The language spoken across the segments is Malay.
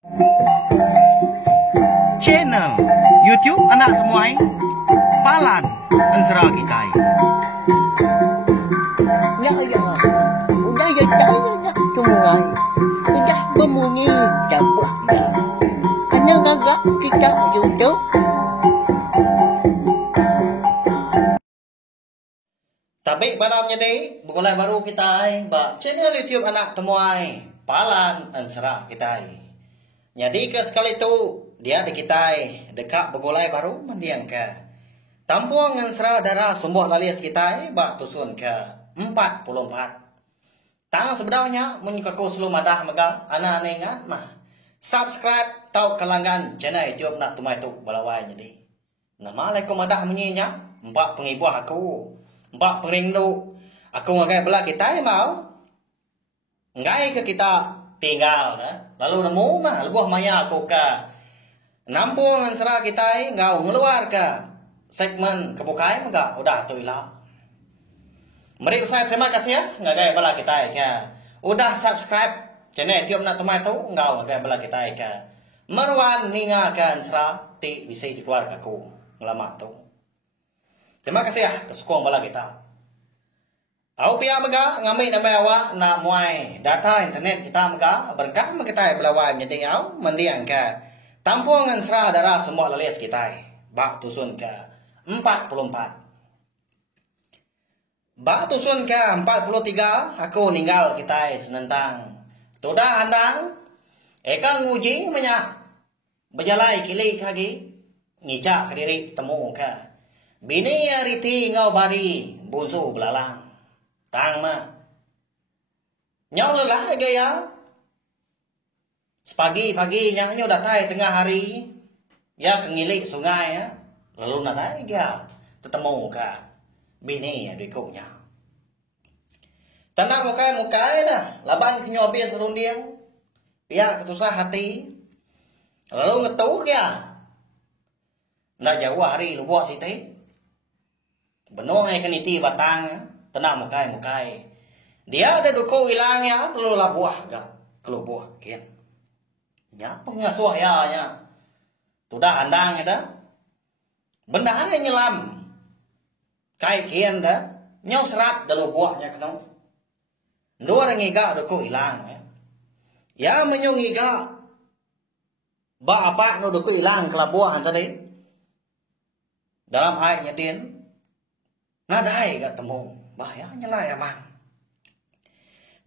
Channel YouTube anak temuai Palan Ensera kita. Ya ya, udah ya dah tungai, udah bemunyi cabut ya. Anak agak kita YouTube. Tapi malam jadi mulai baru kita channel YouTube anak temuai Palan Ensera kita. Jadi ke sekali tu dia di kita dekat begulai baru mendiang ke Tampuang Ensera darah sumbuh lalias kita tusun ke 44. Tang sebenarnya menyukaku selalu madah mega anak ingat mah subscribe tau kelanggan channel YouTube nak tumai tu balawai jadi. Nama leko madah menyinya empat pengibah aku. Mbak perindu aku ngagai belah kita mau ngai ke kita tinggal lalu nemu mah lebuh maya aku ke nampung Ensera kita ngau ngeluar ke segmen kebukai enggak udah tu ilah. Mari saya terima kasih ya ngagai belah kita ke udah subscribe channel YouTube nak tumai tu ngau ngagai belah kita ke Marwan ninga ke Ensera ti bisa dikeluar aku ngelama tu. Terima kasih ya kesukong bala kita. Aku pia mega ngambil nama awak nak muai data internet kita mega berkah kita belawai menjadi au mendiang ke Tampuang Ensera darah semua lalias kita. Bak tusun ke 44. Bak tusun ke 43 aku ninggal kita senentang. Tudah handang eka nguji menyak berjalai kili kagi ngijak diri temu ke bini riti ngau bari bunsu belalang. Tang ma. Nyau lelah gaya. Sepagi-pagi nyanyo datai tengah hari. Ya kengilik sungai ya. Lalu nadai dia tetemu ka bini adiknya. Tanah mukai dah. Labang kenyobi serundiang. Pihak ketusah hati. Lalu ngetuk ya. Nak jauh hari lubuak siti. Benuh ai kaniti batang tenang mukai. Dia ada duko ilang ya perlu labuah ga kalau buah kian. Ya pengasuh ya nya. Tudah andang ya dah. Benda ada nyelam. Kai kian dah. Nyau serat dalam buahnya kenau. Dua ngiga duko ilang ya. Ya menyungiga ba apa no duko ilang kelabuah tadi. Dalam ayatnya din nadai gak temu bahayanya lah ya man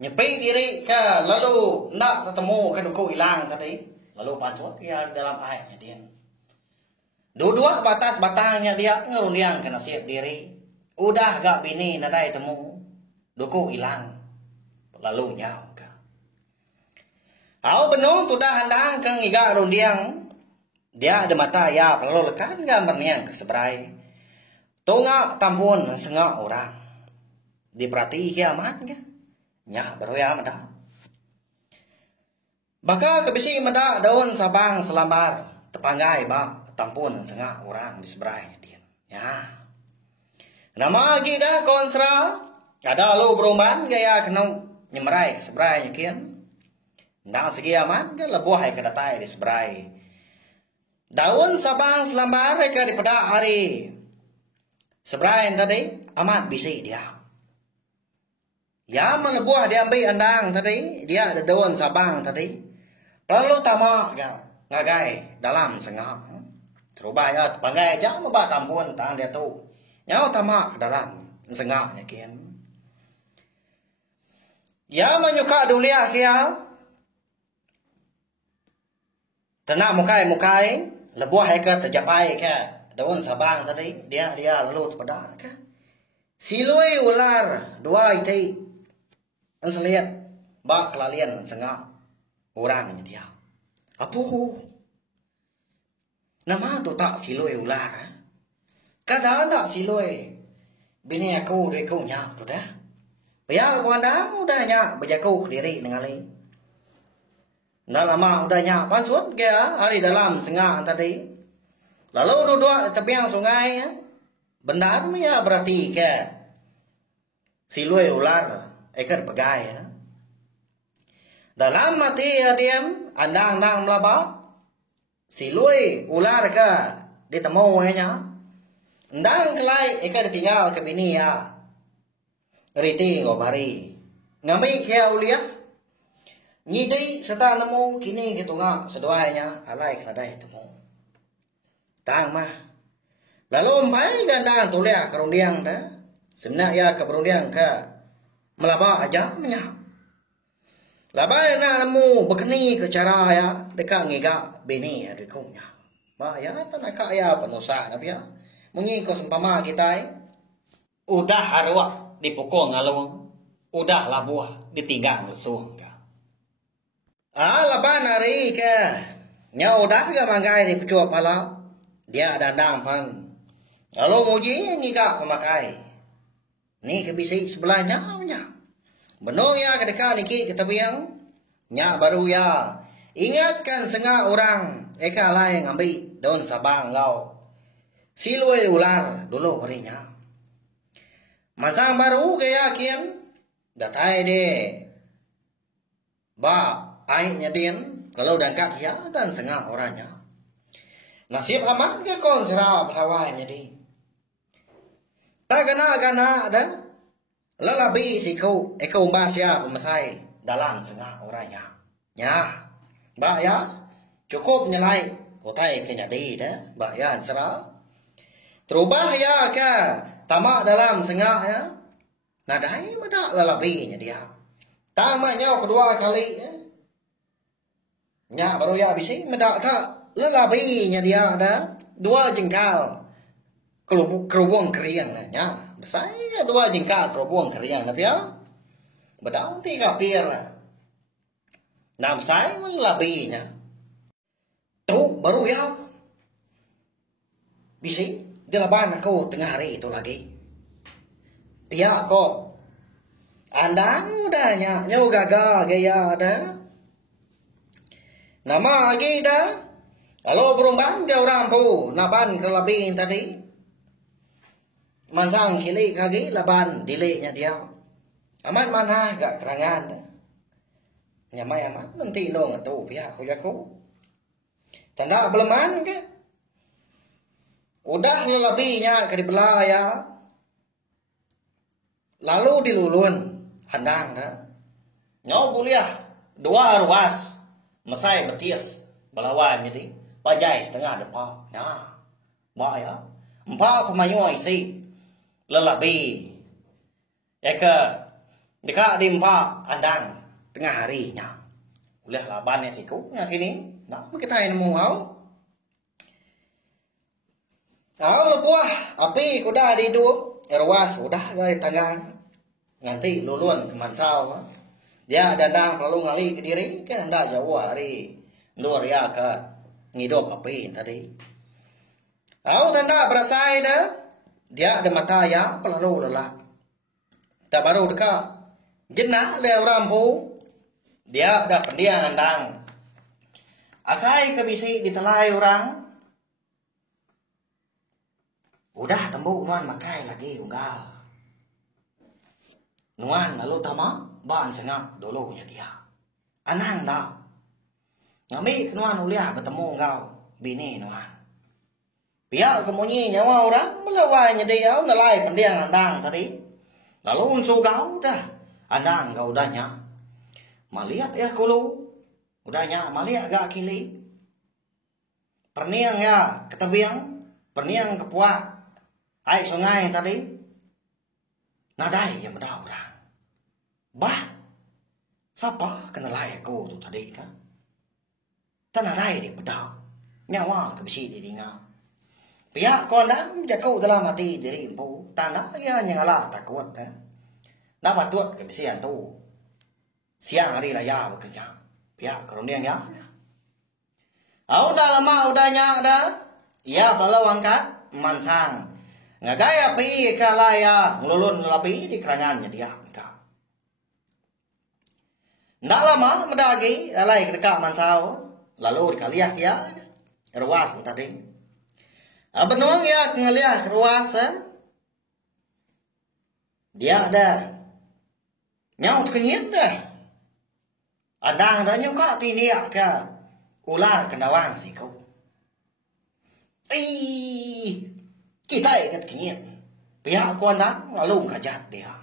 nyepi diri ke lalu nak ketemu ke duku hilang tadi lalu pancot ya dalam ayatnya dia dua batas batangnya dia ngerundiang ke nasib diri udah gak bini nadai temu duku hilang lalu nyau ke au benuh tudah handang ke ngiga rundiang dia ada mata ya lalu lekan gak berniang ke seberai Tonga tampun sengak orang. Diperhati kiamat ke? Nya beroya mada. Baka kebisi mada daun sabang selambar. Tepanggai ba tampun sengak orang di seberai dia. Ya. Nama lagi dah konsra. Ada lu berumban gaya kena nyemerai ke seberai nyekian. Nang segi aman ke lebuh ke datai di seberai. Daun sabang selambar ke di pada hari. Seberai tadi amat bisi dia. Ya melebuah dia ambil andang tadi. Dia ada daun sabang tadi. Perlu tamak ngagai dalam sengah. Terubahnya panggai aja mabak tampun tang dia tu. Nyau tamak dalam sengahnya kian. Ya menyuka dulia kia. Tenak mukai. Lebuah heka terjapai ke. Daun sabang tadi dia lalu pada kan siloi ular dua itu enseliat bak kelalian sengak orang dia apa nama tu tak siloi ular kadang tak siloi bini aku dia kau nyak tu dah biar aku andang udah nyak berjaku diri dengan lain dah lama udah nyak pansut dia hari dalam sengak tadi. Lalu duduk tepiang sungai ya. Benar ya berarti ke silui ular ekor pegai ya. Dalam mati diam andang melaba silui ular ka ditemu nya. Ndang kelai eka ditinggal ke bini ya. Riti ngobari. Ngami kia ulia. Nyidai serta nemu kini gitu nga seduanya alai keladai temu. Tang mah. Lalu umpai gandang tulia kerundiang dah. Sebenar ya keberundiang ke melaba aja menyak. Labai na nemu bekeni ke cara ya dekat ngiga bini ya dikunya. Ba ya tanah kaya penusa tapi ya. Munyi ko sempama kita udah harwa dipukul ngalung, udah labuah ditinggal lesuang ka. Laban hari ke nya udah ga manggai di pucuk pala dia dandang pan. Lalu muji ngiga pemakai. Ni ke bisi sebelahnya nya. Benar ya kedekat niki ketabiang nya baru ya. Ingatkan sengah orang eka lain ngambil daun sabang ngau. Silui ular dulu harinya. Masang baru kaya kian. Datai de. Ba airnya dian. Kalau dangkat ya dan sengah orangnya. Nasib amat ke kon serap hawanya di. Tak gana dan. Lalabi siku. Eko umbasya pemasai. Dalam sengah orangnya. Ya. Ba ya. Cukup nyelai. Kotai kenya di dah. Ba ya serap. Terubah ya ke tamak dalam sengah ya. Nadai madak lalabinya dia. Tamaknya kedua kali ya. Nya baru ya habis ini madak tak lalabinya dia ada. Dua jengkal kerubung keriang ya. Besar ya dua jengkal kerubung keriang tapi ya. Bedaun tiga pir lah. Nah besar lalabinya. Tuh baru ya. Bisa. Di laban aku tengah hari itu lagi. Pihak kok. Andang udahnya. Nyaw gagal gaya ada. Nama lagi dah. Kalau berumban dia orang pu. Naban kelabin tadi. Mansang kili kagi laban diliknya dia. Amat mana gak kerangan. Nyamai amat. Nanti lo ngatu pihak aku. Tanda beleman ke. Udah lebihnya ke dibelah ya. Lalu dilulun. Handang dah. Nyaw kuliah. Dua ruas. Mesai betis. Belawan jadi. Pajai setengah depan. Ya. Ba ya. Empat pemayu isi. Lelabi. Eka. Dekat di empat. Handang. Tengah harinya. Kuliah laban ya siku. Yang kini. Nah kita yang nemu mau. Buah api kuda di dua ruas udah dari tangan nanti lulun ke mansau dia dandang lalu ngali ke diri kan hendak jauh hari luar ya ke ngidup api tadi tanda berasai dah dia ada mata ya pelalu lelah tak baru dekat jenah le orang pu dia ada pendiang andang asai ke bisi ditelai orang. Udah tembuk nuan makai lagi unggal. Nuan lalu tama ban sengah dulu punya dia. Anang dah. Ngami nuan uliah bertemu engkau bini nuan. Pihak kemunyi nyawa orang melawainya dia ngelai pendiang andang tadi. Lalu unsu kau dah. Andang kau udahnya. Maliak ya kulu. Udahnya maliak gak kili. Perniang ya ketebiang. Perniang kepuak. Air sungai tadi. Nadai yang beda orang. Bah. Siapa kena layak aku tu tadi kan? Tak nadai dia beda. Nyawa kebisi diri ngau. Pihak kau dah menjaga dalam hati diri impu. Tanda ya nyala takut. Dah patut kebisian tu. Siang hari raya bekerja. Pihak kerundian ya. Udah lama udahnya dah. Ya kalau angkat mansang. Ngagaya pi kalaya ngelulun lapi di kerangannya dia. Ndak lama mendagi alai dekat mansau lalu dikaliah ya ruas tadi. Benuang ya ngeliah ruas dia ada nyaut kenyit dah. Andang dah nyuka tinia ke ular kenawang si kau. Kita ikat kenyit. Pihak ku andang lalu ngajak dia.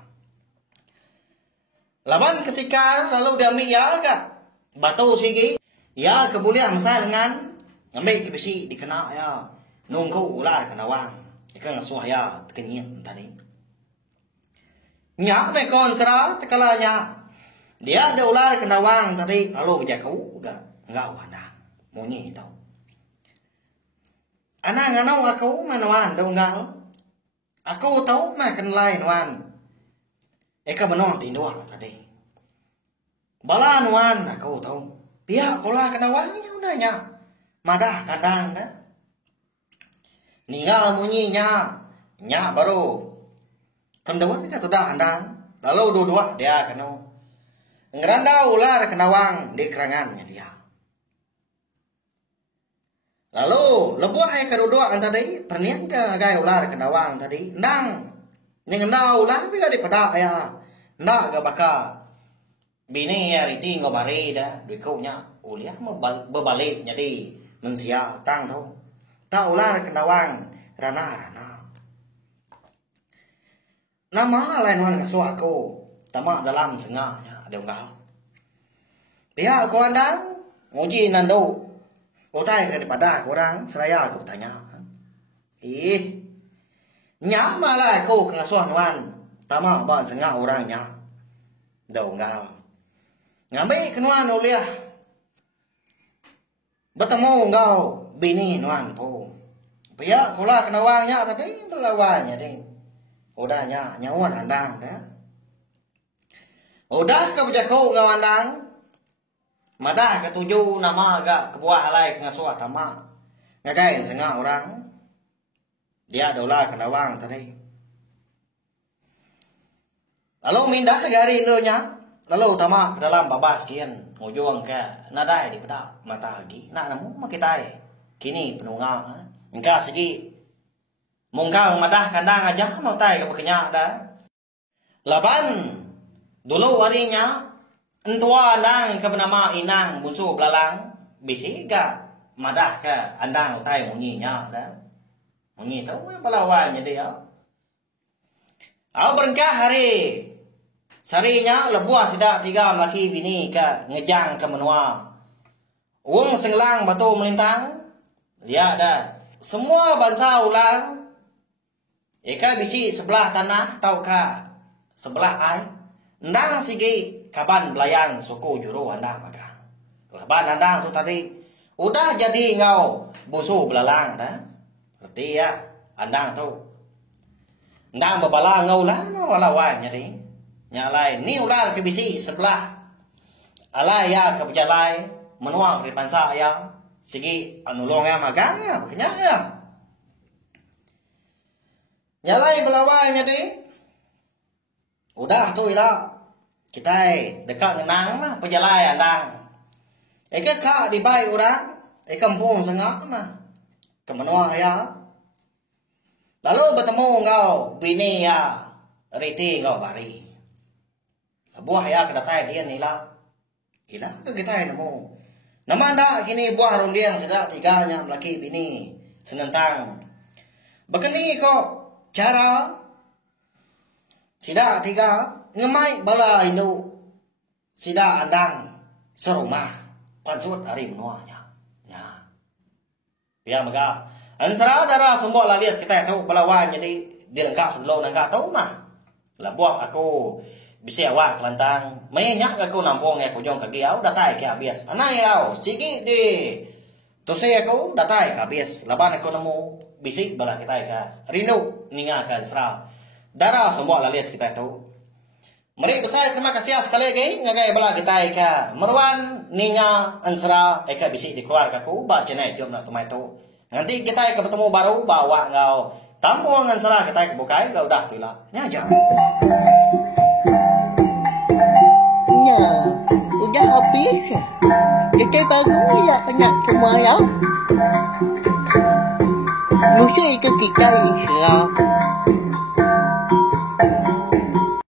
Laban kesikar lalu dia ambil ya ke batu sigi. Ya kebulian masa dengan ambil kebisi dikena ya. Nunggu ular kenawang. Ikan ngasuh ya kenyit tadi. Nyak mekon serah tekalanya. Dia ada ular kenawang tadi lalu kerja kau enggak wanda munyi tau. Anak nganau aku manawan tau enggak. Aku tahu makan lain wan. Eka benong tinduan tadi. Bala wan aku tahu. Pihak ular kenawang udahnya. Madah kandang dah. Nia munyinya. Nya baru. Kendawan ka sudah andang. Lalu dua-dua dia kena. Ngeranda ular kenawang di kerangannya dia. Lalu lebuah yang kedua tadi pernian ke gai ular kenawang tadi. Ndang nyengendau ular juga di pada ya. Ndak ga baka bini ya riti ngobari dah duit kau nya uliah mau berbalik jadi mensia tang tau. Ta ular kenawang rana. Nama lain wan ngasuaku tamak dalam sengahnya. Donggal. Pihak aku andang nguji nando. Otai daripada kurang seraya aku tanya. Nyama lah aku ngasuhan wan. Tama ban sengah orangnya. Donggal. Ngambil kenuan uliah. Bertemu engkau bini nuan po. Pihak kula kenawangnya tadi berlawannya ding. Udahnya nyawan andang dah. Udah ka bejako ngawandang. Madah ketujuh nama agak kebuah alai ngasuh tama. Ngagai sengah orang. Dia dolar kenawang tadi. Lalu mindah gari indonya. Lalu tama dalam babas kian. Ngujung ke nadai di pada mata lagi. Nak namu makitai. Kini penungang. Engkau segi. Mungkang madah kandang aja. Notai ke bekenyak dah. Laban. Dulu harinya entua andang ke bernama inang bunsu belalang bisi ga madah ke andang utai munyinya dah. Munyi tahu balawannya dia. Au berengkah hari sarinya lebuah sidak tiga laki bini ke ngejang ke menua. Uang senglang batu melintang. Dia ada semua bangsa ular. Eka bisi sebelah tanah tau ka sebelah ai. Ndang sige kaban belayan suku juru andang maka. Laban andang tu tadi udah jadi ngau bunsu belalang dah. Berarti ya andang tu. Ndang babala ngau lah walawan jadi. Nyalai ni ular ke bisi sebelah. Alai ya ke pejalai menuang di pansa ya. Sige anulong ya magang ya kenyak ya. Nyalai belawan jadi. Udah tu ilah. Kita dekat ngenang mah pejalai andang. Eka kak di bayi orang. Eka kampung sengak mah. Kemenua ya. Lalu bertemu engkau bini ya. Riti engkau bari. Buah ya kedatai dia nilah. Ilah ke kita nemu. Nama anda kini buah rundiang sudah tiganya laki bini. Senentang. Begini kok cara. Sida tiga. Ngemai bala Indo sida andang serumah pansut hari menuanya ya biar mega ansara darah semua lalias kita tahu balawan jadi dilengkap sebelum nangka tahu mah lah buat aku bisa awak kelantang mainyak aku nampung ya kujong kagiau datai ke habis anai rau sigi di tose aku datai ke habis laban aku nemu bisik bala kita ka rindu ningakan serah darah semua lalias kita tahu. Mari besar terima kasih sekali lagi ngagai bala kita ika meruan ninya ansra ika bisi dikeluarkan ku ba cenai jom nak tumai tu. Nanti kita ika bertemu baru bawa ngau tampung ansra kita ika bukai ga udah tu lah. Nya aja. Ya, udah habis. Kita baru ya nak semua ya. Mesti itu kita insya